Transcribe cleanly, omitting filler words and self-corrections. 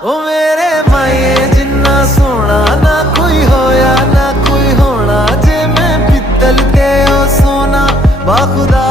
ओ मेरे माए जिन्ना सोना ना कोई होया ना कोई होना, जे मैं पित्तल ते ओ सोना बा खुदा